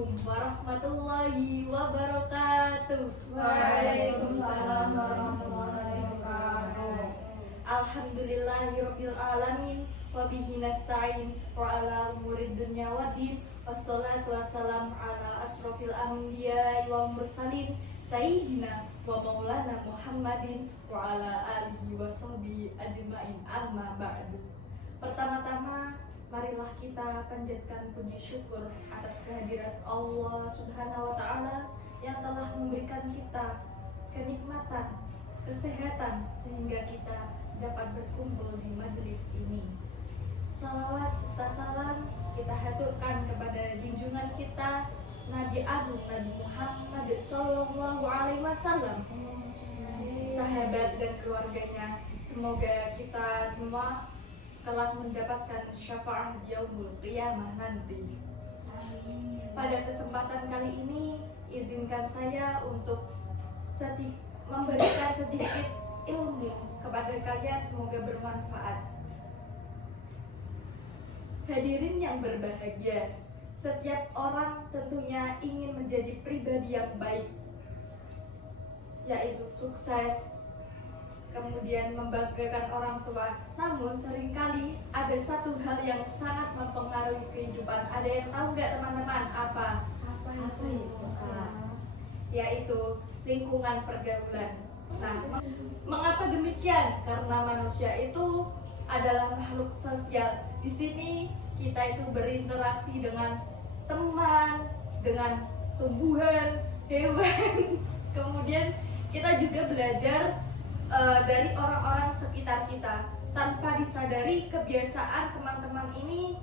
Assalamualaikum warahmatullahi wabarakatuh. Waalaikumsalam warahmatullahi wabarakatuh. Alhamdulillahirabbil alamin wa bihi nasta'in wa ala umurid dunya waddin wassalatu wassalamu ala asrofil anbiya'i wa mursalin sayyidina wa maulana Muhammadin wa ala alihi wa sahbihi ajma'in, amma ba'du. Pertama-tama marilah kita panjatkan puji syukur atas kehadirat Allah Subhanahu wa Ta'ala yang telah memberikan kita kenikmatan, kesehatan sehingga kita dapat berkumpul di majelis ini. Shalawat serta salam kita haturkan kepada junjungan kita Nabi Agung Nabi Muhammad Sallallahu Alaihi Wasallam, sahabat dan keluarganya. Semoga kita semua telah mendapatkan syafaat yaumul qiyamah nanti. Pada kesempatan kali ini, izinkan saya untuk memberikan sedikit ilmu kepada kalian, semoga bermanfaat. Hadirin yang berbahagia, setiap orang tentunya ingin menjadi pribadi yang baik, yaitu sukses, kemudian membanggakan orang tua. Namun seringkali ada satu hal yang sangat mempengaruhi kehidupan. Ada yang tahu nggak teman-teman? Apa itu? Yaitu lingkungan pergaulan. Nah, mengapa demikian? Karena manusia itu adalah makhluk sosial. Di sini kita itu berinteraksi dengan teman, dengan tumbuhan, hewan. Kemudian kita juga belajar dari orang-orang sekitar kita. Tanpa disadari, kebiasaan teman-teman ini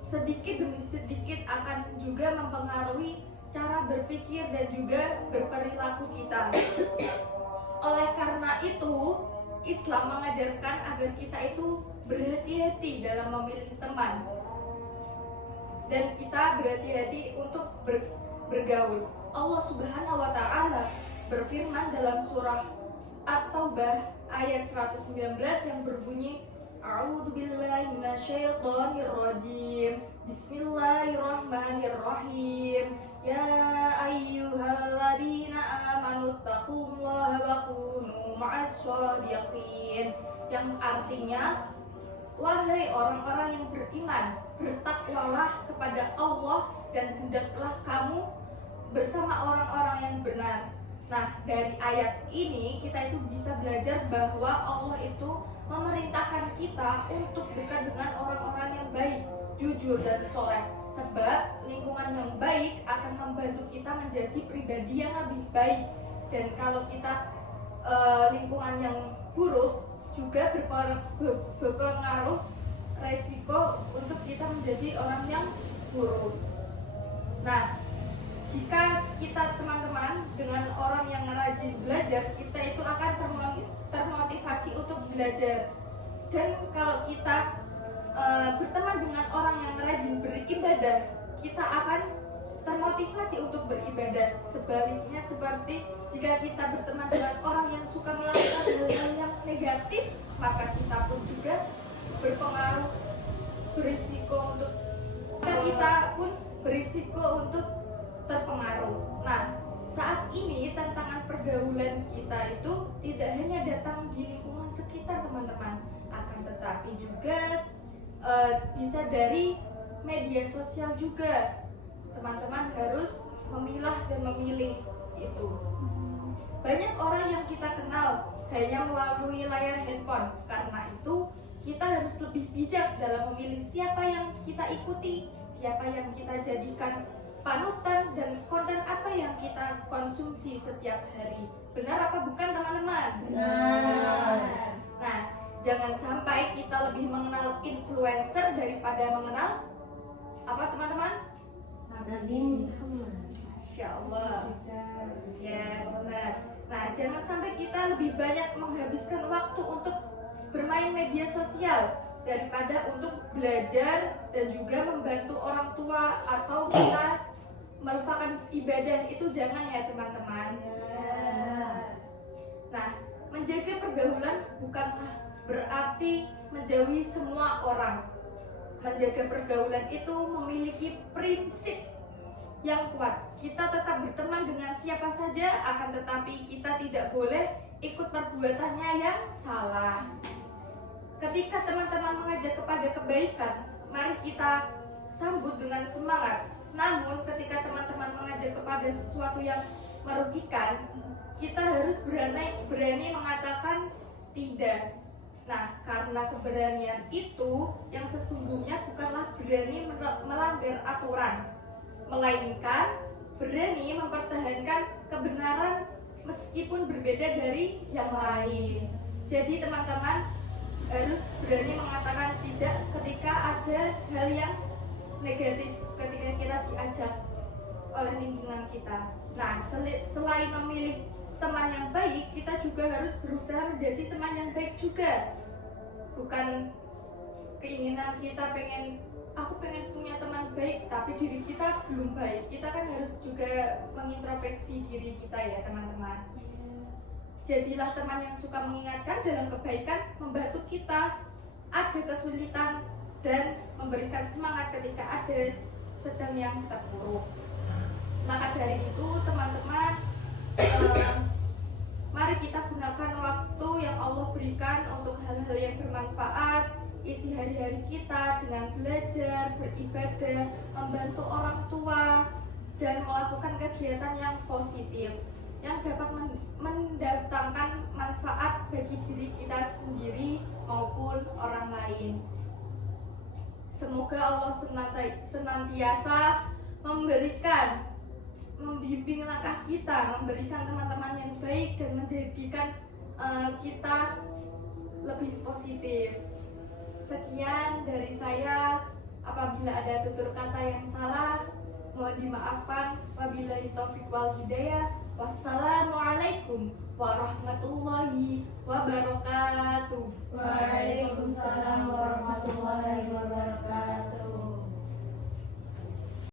sedikit demi sedikit akan juga mempengaruhi cara berpikir dan juga berperilaku kita. Oleh karena itu, Islam mengajarkan agar kita itu berhati-hati dalam memilih teman, dan kita berhati-hati untuk bergaul. Allah Subhanahu wa Ta'ala berfirman dalam surah At-Taubah ayat 119 yang berbunyi, A'udzubillahi minasyaitonirrajim. Bismillahirrahmanirrahim. Ya ayyuhalladzina amanu taqullaha wa kunu ma'as-shadiqin. Yang artinya, wahai orang-orang yang beriman, bertakwalah kepada Allah dan hendaklah kamu bersama orang-orang yang benar. Nah, dari ayat ini kita itu bisa belajar bahwa Allah itu memerintahkan kita untuk dekat dengan orang-orang yang baik, jujur dan soleh. Sebab lingkungan yang baik akan membantu kita menjadi pribadi yang lebih baik. Dan kalau kita lingkungan yang buruk juga berpengaruh resiko untuk kita menjadi orang yang buruk. Nah, jika kita teman-teman dengan orang yang rajin belajar, kita itu akan termotivasi untuk belajar. Dan kalau kita berteman dengan orang yang rajin beribadah, kita akan termotivasi untuk beribadah. Sebaliknya, seperti jika kita berteman dengan orang yang suka melakukan hal-hal yang negatif, maka kita pun juga berpengaruh, berisiko untuk terpengaruh. Nah, saat ini tantangan pergaulan kita itu tidak hanya datang di lingkungan sekitar teman-teman, akan tetapi juga bisa dari media sosial juga. Teman-teman harus memilah dan memilih itu. Banyak orang yang kita kenal hanya melalui layar handphone. Karena itu kita harus lebih bijak dalam memilih siapa yang kita ikuti, siapa yang kita jadikan panutan, dan konten apa yang kita konsumsi setiap hari. Benar apa bukan teman-teman? Benar. Nah, jangan sampai kita lebih mengenal influencer daripada mengenal apa teman-teman? Nabi Muhammad. Masya Allah. Ya, benar. Nah, jangan sampai kita lebih banyak menghabiskan waktu untuk bermain media sosial daripada untuk belajar dan juga membantu orang tua, atau kita melupakan ibadah. Itu jangan ya teman-teman. Nah, menjaga pergaulan bukanlah berarti menjauhi semua orang. Menjaga pergaulan itu memiliki prinsip yang kuat. Kita tetap berteman dengan siapa saja, akan tetapi kita tidak boleh ikut perbuatannya yang salah. Ketika teman-teman mengajak kepada kebaikan, mari kita sambut dengan semangat. Namun ketika teman-teman mengajak kepada sesuatu yang merugikan, kita harus berani mengatakan tidak. Nah, karena keberanian itu yang sesungguhnya bukanlah berani melanggar aturan, melainkan berani mempertahankan kebenaran meskipun berbeda dari yang lain. Jadi teman-teman harus berani mengatakan tidak ketika ada hal yang negatif ketika kita diajak oleh lingkungan kita. Nah, selain memilih teman yang baik, kita juga harus berusaha menjadi teman yang baik juga. Bukan keinginan kita aku pengen punya teman baik, tapi diri kita belum baik. Kita kan harus juga mengintrospeksi diri kita ya teman-teman. Jadilah teman yang suka mengingatkan dalam kebaikan, membantu kita ada kesulitan, dan memberikan semangat ketika ada sedang yang terpuruk. Maka dari itu teman-teman, mari kita gunakan waktu yang Allah berikan untuk hal-hal yang bermanfaat. Isi hari-hari kita dengan belajar, beribadah, membantu orang tua, dan melakukan kegiatan yang positif yang dapat mendatangkan manfaat bagi diri kita sendiri maupun orang lain. Semoga Allah senantiasa membimbing langkah kita, memberikan teman-teman yang baik, dan menjadikan kita lebih positif. Sekian dari saya. Apabila ada tutur kata yang salah, mohon dimaafkan. Wabillahi taufiq wal hidayah. Wassalamualaikum warahmatullahi wabarakatuh. Waalaikumsalam warahmatullahi